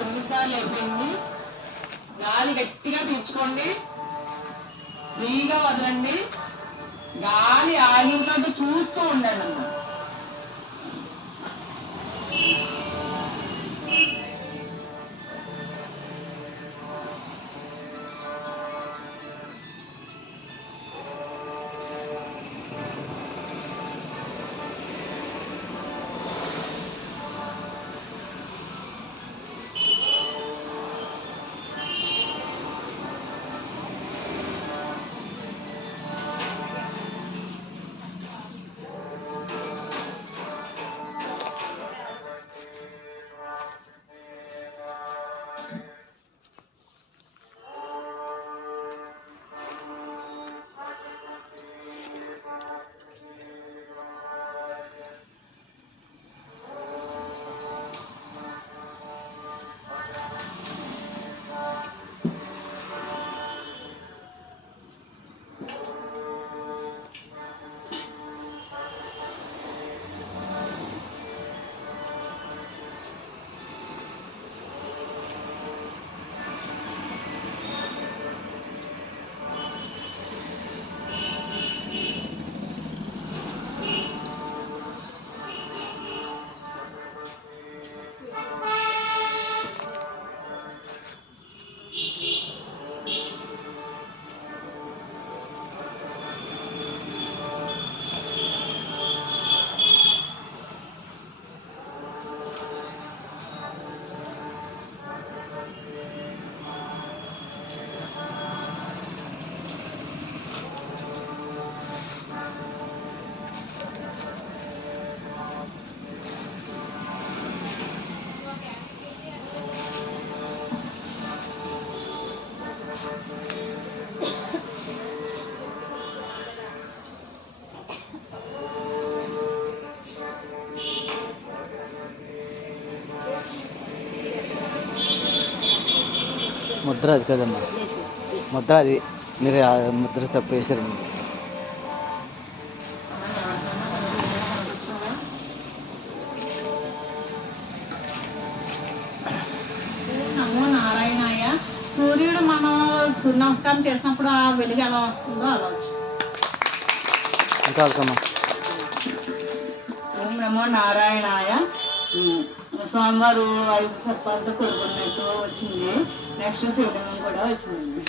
9 సార్లు అయిపోయింది. గాలి గట్టిగా పీల్చుకోండి, ఫ్రీగా వదలండి. గాలి ఆగినట్టు చూస్తూ ఉండండి అన్నమాట. ముద్ర అది కదమ్మా, ముద్ర అది మీరు ముద్ర తప్పు వేశారు. నమో నారాయణాయ. సూర్యుడు మనం సూర్య నమస్కారం చేసినప్పుడు ఆ వెలుగు ఎలా వస్తుందో అలా వచ్చింది. ఇంకా వాళ్ళకమ్మా ఓం నమో నారాయణాయ. స్వామివారు 5 సర్పాలతో కొడుకున్నట్టు వచ్చింది. నెక్స్ట్ శివలింగం కూడా వచ్చిందండి.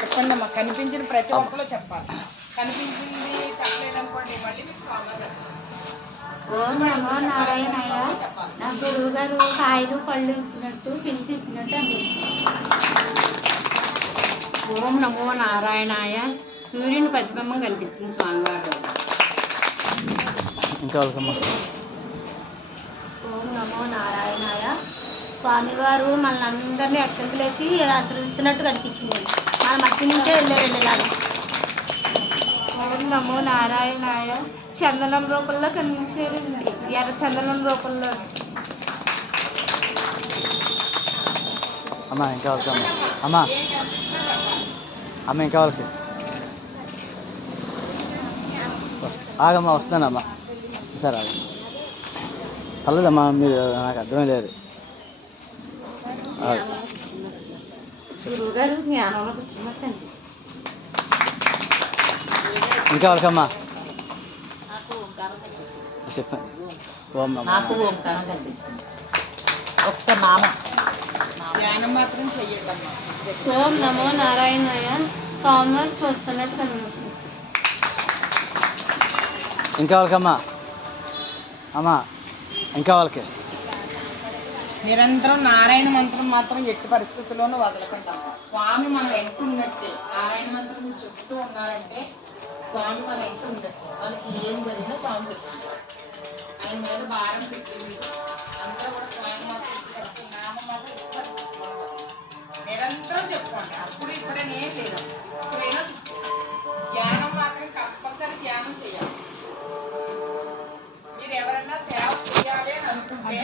చెప్పండి అమ్మా, కనిపించిన ప్రతి ఒక్కరు చెప్పాలి. కనిపించింది చెప్పలేదనుకోండి మళ్ళీ మీకు స్వామివారు చెప్పాలి. ఓం నమో నారాయణయ్య. నా గురువు గారు కాయలు పళ్ళు ఇచ్చినట్టు పిలిచి ఇచ్చినట్టు అని. ఓం నమో నారాయణాయ. సూర్యుని ప్రతిబింబం కనిపించింది స్వామివారు. ఇంకా వాళ్ళకమ్మా ఓం నమో నారాయణాయ. స్వామివారు మనల్ని అందరినీ అక్షంతలేసి ఆశ్రయిస్తున్నట్టు కనిపించింది. మన మధ్య నుంచే వెళ్ళేలాగా. ఓం నమో నారాయణాయ. చందనం రూపంలో కనిపించేదండి, ఎర్ర చందనం రూపంలో. అమ్మా ఇంకా వాళ్ళకమ్మా, అమ్మా అమ్మ ఇంకా వాళ్ళకి ఆగమ్మా, వస్తానమ్మా సరే ఆగ పర్లేదమ్మా, మీరు నాకు అర్థమే లేదు. గురువు గారు జ్ఞానంలో కూర్చున్నట్టు అనిపించింది. ఇంకా వాళ్ళకమ్మా చెప్పండి. ఓం నమో నాకు ఓంకారం కనిపించింది. ఒక్క నామం ధ్యానం మాత్రం చెయ్యండి అమ్మా. ఓం నమో నారాయణాయ. స్వామివారు చూస్తున్నట్టు కనిపించింది. ఇంకా వాళ్ళకమ్మా, అమ్మా ఇంకా వాళ్ళకి నిరంతరం నారాయణ మంత్రం మాత్రం ఎట్టి పరిస్థితుల్లోనూ వదలకుండా అమ్మా. స్వామి మన వెంట ఉన్నట్టే. నారాయణ మంత్రం మీరు చెప్తూ ఉన్నారంటే స్వామి మన వెంట ఉన్నట్టే. మనకి ఏం జరిగినా స్వామి చెప్తుంది. ఆయన మీద భారం పెట్టింది. అంతా కూడా స్వామి మాత్రం నామం మాత్రం నిరంతరం చెప్పుకోండి. అప్పుడు ఇప్పుడే ఏం లేదు, ఇప్పుడైనా ధ్యానం మాత్రం కంపల్సరీ ధ్యానం చేయాలి. మీరు ఎవరన్నా సేవ చేయాలి అని అనుకుంటే